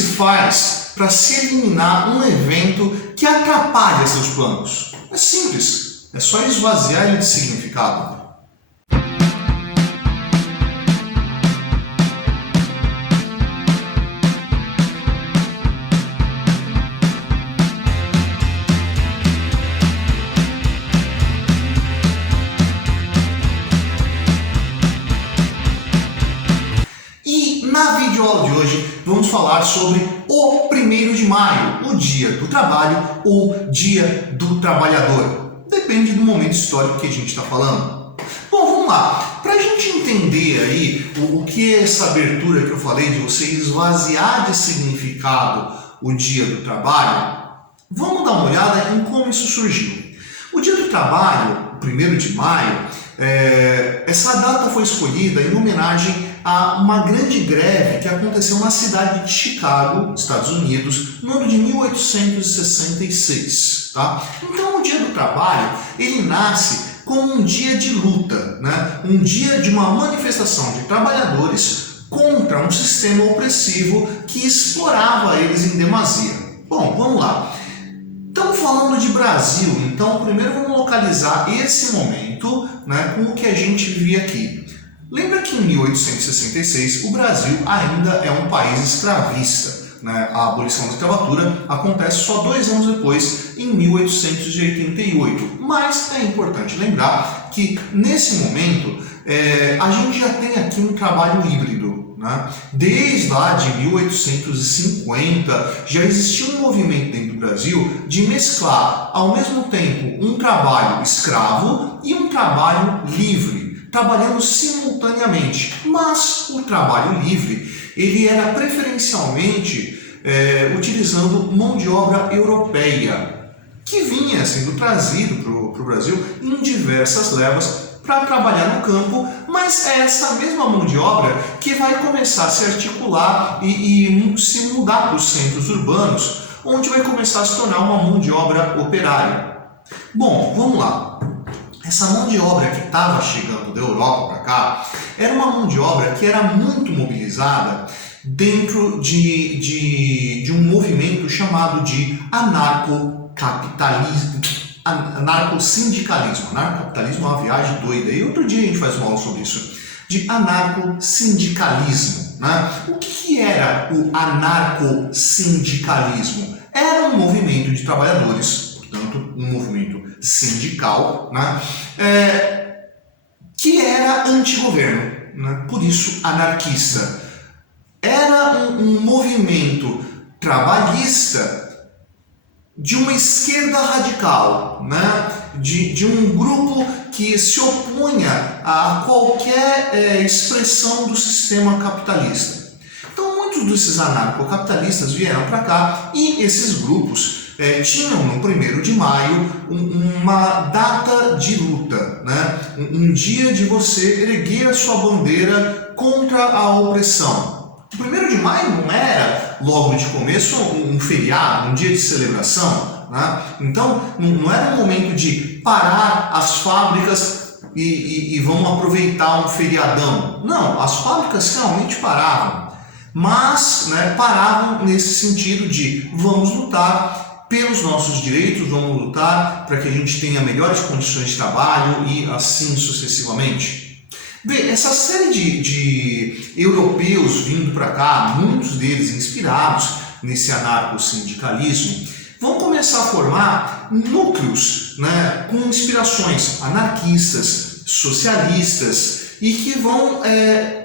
se faz para se eliminar um evento que atrapalha seus planos? É simples, é só esvaziar ele de significado. Na videoaula de hoje vamos falar sobre o 1º de maio, o Dia do Trabalho ou Dia do Trabalhador. Depende do momento histórico que a gente está falando. Bom, vamos lá. Para a gente entender aí o que é essa abertura que eu falei de você esvaziar de significado o Dia do Trabalho, vamos dar uma olhada em como isso surgiu. O Dia do Trabalho, o 1º de maio, essa data foi escolhida em homenagem a uma grande greve que aconteceu na cidade de Chicago, Estados Unidos, no ano de 1866. Tá? Então, o Dia do Trabalho ele nasce como um dia de luta, né? Um dia de uma manifestação de trabalhadores contra um sistema opressivo que explorava eles em demasia. Bom, vamos lá. Estamos falando de Brasil, então primeiro vamos localizar esse momento, né, com o que a gente vivia aqui. Lembra que em 1866 o Brasil ainda é um país escravista, né? A abolição da escravatura acontece só 2 anos depois, em 1888. Mas é importante lembrar que nesse momento a gente já tem aqui um trabalho híbrido. Né? Desde lá de 1850 já existia um movimento dentro do Brasil de mesclar ao mesmo tempo um trabalho escravo e um trabalho livre, trabalhando simultaneamente. Mas o trabalho livre ele era preferencialmente utilizando mão de obra europeia, que vinha sendo trazido para o Brasil em diversas levas para trabalhar no campo, mas é essa mesma mão de obra que vai começar a se articular e se mudar para os centros urbanos, onde vai começar a se tornar uma mão de obra operária. Bom, vamos lá. Essa mão de obra que estava chegando da Europa para cá era uma mão de obra que era muito mobilizada dentro de um movimento chamado de anarcocapitalismo. Anarcossindicalismo. Anarcocapitalismo é uma viagem doida. E outro dia a gente faz uma aula sobre isso. De anarcossindicalismo. Né? O que era o anarcossindicalismo? Era um movimento de trabalhadores, portanto, um movimento sindical, né? Que era antigoverno, né? Por isso anarquista. Era um movimento trabalhista de uma esquerda radical, né? de um grupo que se opunha a qualquer expressão do sistema capitalista. Então muitos desses anarcocapitalistas vieram para cá e esses grupos tinham no 1º de maio uma data de luta, né? Um dia de você erguer a sua bandeira contra a opressão. O 1º de maio não era, logo de começo, um feriado, um dia de celebração. Né? Então, não era um momento de parar as fábricas e vamos aproveitar um feriadão. Não, as fábricas realmente paravam. Mas paravam nesse sentido de vamos lutar pelos nossos direitos, vamos lutar para que a gente tenha melhores condições de trabalho e assim sucessivamente. Bem, essa série de europeus vindo para cá, muitos deles inspirados nesse anarcossindicalismo, vão começar a formar núcleos, né, com inspirações anarquistas, socialistas e que vão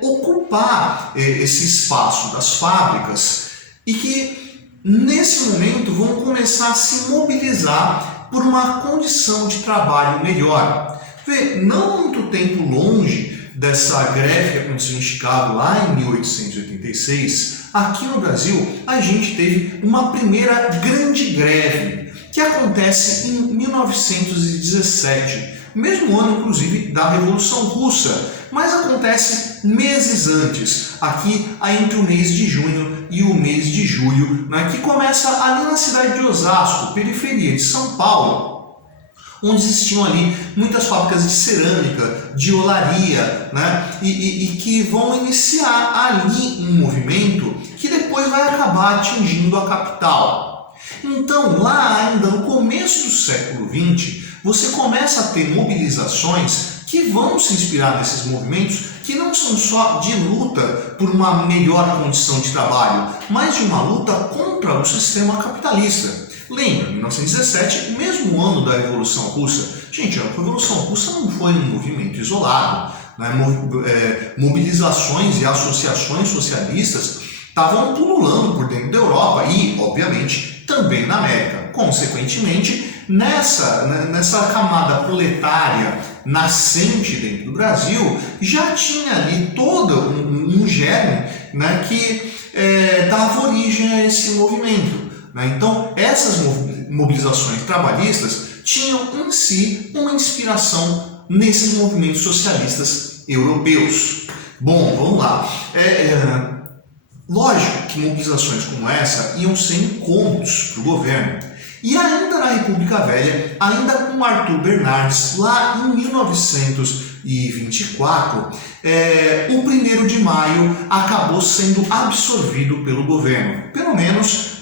ocupar esse espaço das fábricas e que nesse momento vão começar a se mobilizar por uma condição de trabalho melhor. Vê, não muito tempo longe dessa greve que aconteceu em Chicago lá em 1886, aqui no Brasil a gente teve uma primeira grande greve que acontece em 1917, mesmo ano inclusive da Revolução Russa, mas acontece meses antes, aqui entre o mês de junho e o mês de julho, né, que começa ali na cidade de Osasco, periferia de São Paulo, onde existiam ali muitas fábricas de cerâmica, de olaria, né? e que vão iniciar ali um movimento que que depois vai acabar atingindo a capital. Então, lá ainda no começo do século XX, você começa a ter mobilizações que vão se inspirar nesses movimentos que não são só de luta por uma melhor condição de trabalho, mas de uma luta contra o sistema capitalista. Lembra, 1917, mesmo ano da Revolução Russa. Gente, a Revolução Russa não foi um movimento isolado, né? Mobilizações e associações socialistas estavam pululando por dentro da Europa e, obviamente, também na América. Consequentemente, nessa camada proletária nascente dentro do Brasil, já tinha ali todo um germe, né, que dava origem a esse movimento. Né? Então, essas mobilizações trabalhistas tinham em si uma inspiração nesses movimentos socialistas europeus. Bom, vamos lá. Lógico que mobilizações como essa iam ser incômodos para o governo. E ainda na República Velha, ainda com Arthur Bernardes, lá em 1924, o 1º de maio acabou sendo absorvido pelo governo. Pelo menos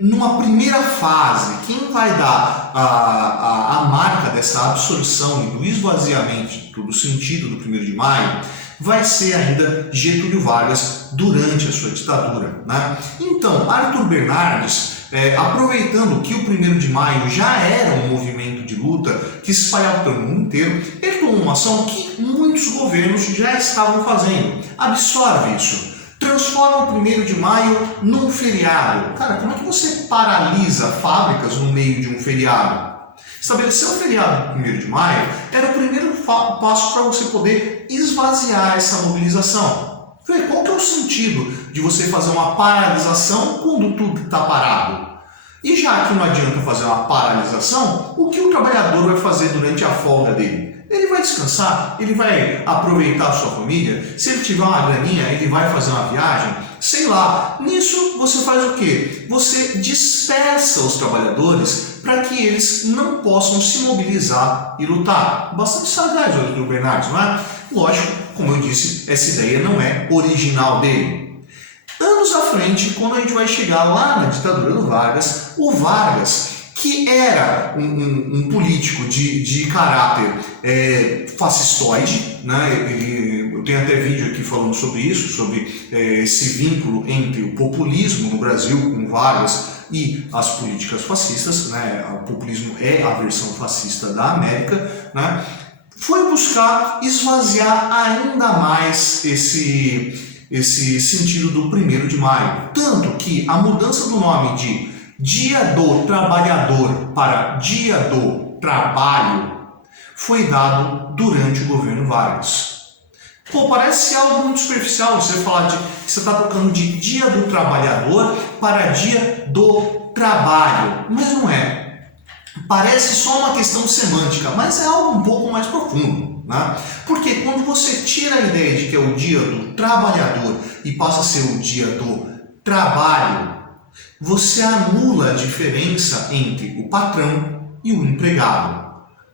numa primeira fase. Quem vai dar a marca dessa absorção e do esvaziamento do sentido do 1º de maio vai ser ainda Getúlio Vargas durante a sua ditadura. Né? Então, Arthur Bernardes, aproveitando que o 1º de maio já era um movimento de luta que se espalhava pelo mundo inteiro, ele tomou uma ação que muitos governos já estavam fazendo. Absorve isso. Transforma o 1º de maio num feriado. Cara, como é que você paralisa fábricas no meio de um feriado? Estabelecer um feriado no 1º de maio era o primeiro passo para você poder esvaziar essa mobilização. Qual que é o sentido de você fazer uma paralisação quando tudo está parado? E já que não adianta fazer uma paralisação, o que o trabalhador vai fazer durante a folga dele? Ele vai descansar, ele vai aproveitar a sua família, se ele tiver uma graninha, ele vai fazer uma viagem, sei lá. Nisso você faz o quê? Você dispersa os trabalhadores para que eles não possam se mobilizar e lutar. Bastante sagaz o Arthur Bernardes, não é? Lógico, como eu disse, essa ideia não é original dele. Anos à frente, quando a gente vai chegar lá na ditadura do Vargas, o Vargas, que era um político de caráter fascistoide, né? Eu tenho até vídeo aqui falando sobre isso, sobre esse vínculo entre o populismo no Brasil com Vargas e as políticas fascistas, né? O populismo é a versão fascista da América, né? Foi buscar esvaziar ainda mais esse sentido do 1º de maio. Tanto que a mudança do nome de Dia do Trabalhador para Dia do Trabalho foi dado durante o governo Vargas. Pô, parece algo muito superficial você falar que você está trocando de Dia do Trabalhador para Dia do Trabalho, mas não é. Parece só uma questão semântica, mas é algo um pouco mais profundo, né? Porque quando você tira a ideia de que é o Dia do Trabalhador e passa a ser o Dia do Trabalho, você anula a diferença entre o patrão e o empregado.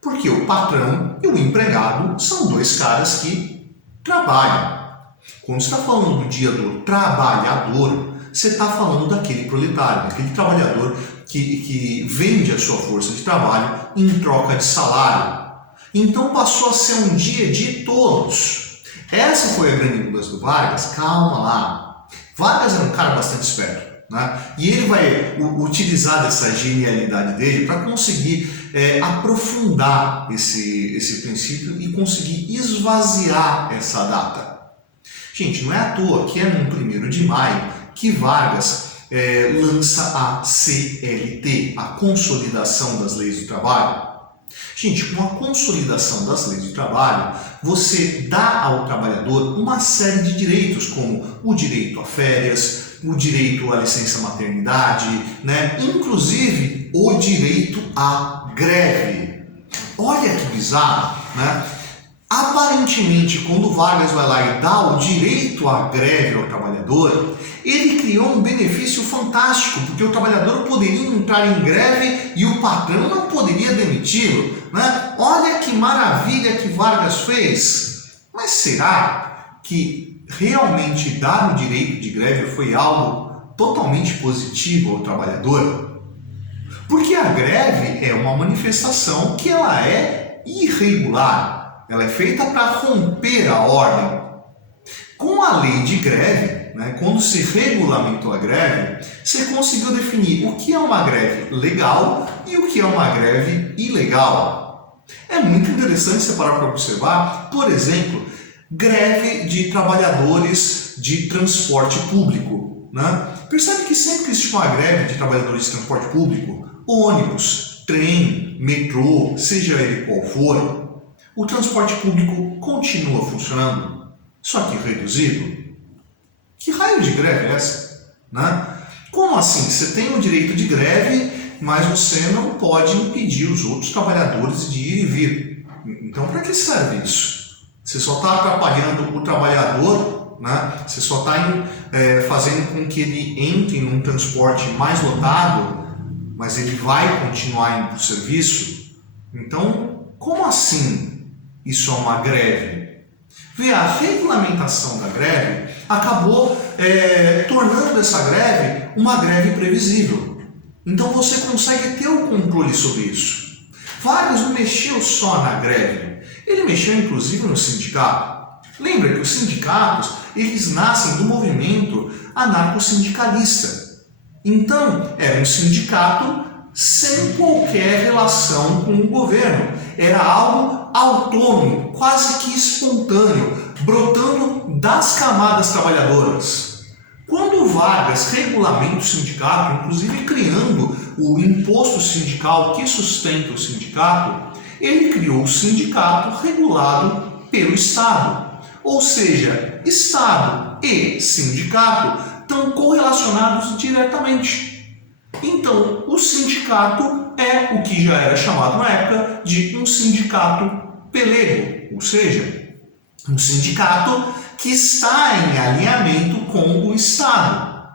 Porque o patrão e o empregado são dois caras que trabalham. Quando você está falando do Dia do Trabalhador, você está falando daquele proletário, daquele trabalhador que vende a sua força de trabalho em troca de salário. Então passou a ser um dia de todos. Essa foi a grande mudança do Vargas. Calma lá. Vargas era um cara bastante esperto. Né? E ele vai utilizar dessa genialidade dele para conseguir aprofundar esse princípio e conseguir esvaziar essa data. Gente, não é à toa que é no 1º de maio que Vargas lança a CLT, a Consolidação das Leis do Trabalho. Gente, com a consolidação das leis do trabalho, você dá ao trabalhador uma série de direitos, como o direito a férias, o direito à licença maternidade, né? Inclusive o direito à greve. Olha que bizarro, né? Aparentemente, quando Vargas vai lá e dá o direito à greve ao trabalhador, ele criou um benefício fantástico, porque o trabalhador poderia entrar em greve e o patrão não poderia demiti-lo, né? Olha que maravilha que Vargas fez! Mas será que realmente dar o direito de greve foi algo totalmente positivo ao trabalhador? Porque a greve é uma manifestação que ela é irregular, ela é feita para romper a ordem. Com a lei de greve, quando se regulamentou a greve, você conseguiu definir o que é uma greve legal e o que é uma greve ilegal. É muito interessante você parar para observar, por exemplo, greve de trabalhadores de transporte público. Percebe que sempre que existe uma greve de trabalhadores de transporte público, ônibus, trem, metrô, seja ele qual for, o transporte público continua funcionando, só que reduzido. Que raio de greve é essa? Como assim? Você tem o direito de greve, mas você não pode impedir os outros trabalhadores de ir e vir. Então, para que serve isso? Você só está atrapalhando o trabalhador, Você só está fazendo com que ele entre num transporte mais lotado, mas ele vai continuar indo para o serviço? Então, como assim isso é uma greve? Vê, a regulamentação da greve acabou tornando essa greve uma greve previsível. Então você consegue ter o controle sobre isso. Vargas não mexeu só na greve, ele mexeu inclusive no sindicato. Lembra que os sindicatos, eles nascem do movimento anarcossindicalista. Então, era um sindicato sem qualquer relação com o governo. Era algo autônomo, quase que espontâneo, brotando das camadas trabalhadoras. Quando Vargas regulamenta o sindicato, inclusive criando o imposto sindical que sustenta o sindicato, ele criou o sindicato regulado pelo Estado. Ou seja, Estado e sindicato estão correlacionados diretamente. Então, o sindicato é o que já era chamado na época de um sindicato pelego, ou seja, um sindicato que está em alinhamento com o Estado.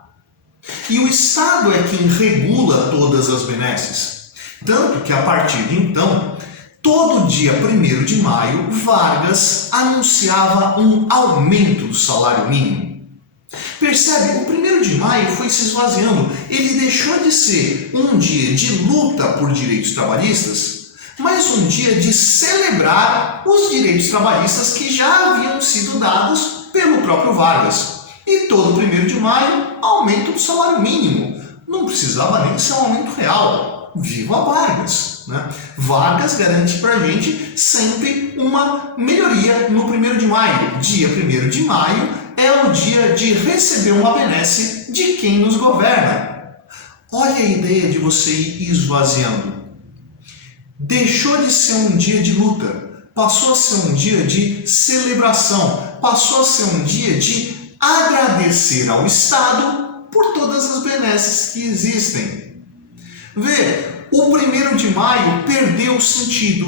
E o Estado é quem regula todas as benesses. Tanto que, a partir de então, todo dia 1º de maio, Vargas anunciava um aumento do salário mínimo. Percebe? O 1º de maio foi se esvaziando. Ele deixou de ser um dia de luta por direitos trabalhistas, mas um dia de celebrar os direitos trabalhistas que já haviam sido dados pelo próprio Vargas. E todo 1º de maio, aumento do salário mínimo. Não precisava nem ser um aumento real. Viva Vargas! Vargas garante pra gente sempre uma melhoria no 1º de maio. Dia 1º de maio é o dia de receber uma benesse de quem nos governa. Olha a ideia de você ir esvaziando. Deixou de ser um dia de luta, passou a ser um dia de celebração, passou a ser um dia de agradecer ao Estado por todas as benesses que existem. Vê, o 1º de maio perdeu o sentido.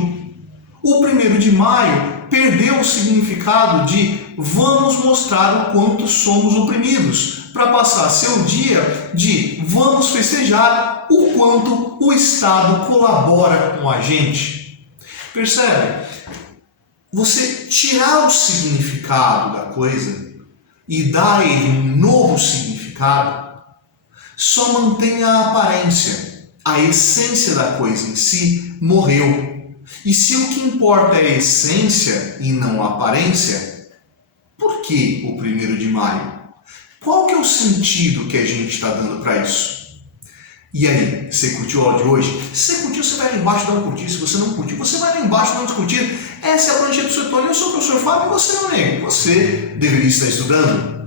O 1º de maio perdeu o significado de vamos mostrar o quanto somos oprimidos, para passar a ser o dia de vamos festejar o quanto o Estado colabora com a gente. Percebe? Você tirar o significado da coisa e dar a ele um novo significado só mantém a aparência. A essência da coisa em si morreu. E se o que importa é a essência e não a aparência, por que o 1º de maio? Qual que é o sentido que a gente está dando para isso? E aí, você curtiu a aula de hoje? Se você curtiu, você vai lá embaixo dar um curtir. Se você não curtiu, você vai lá embaixo dar um discutir. Essa é a prancheta do seu Tony. Eu sou o professor Fábio e você não é. Você deveria estar estudando.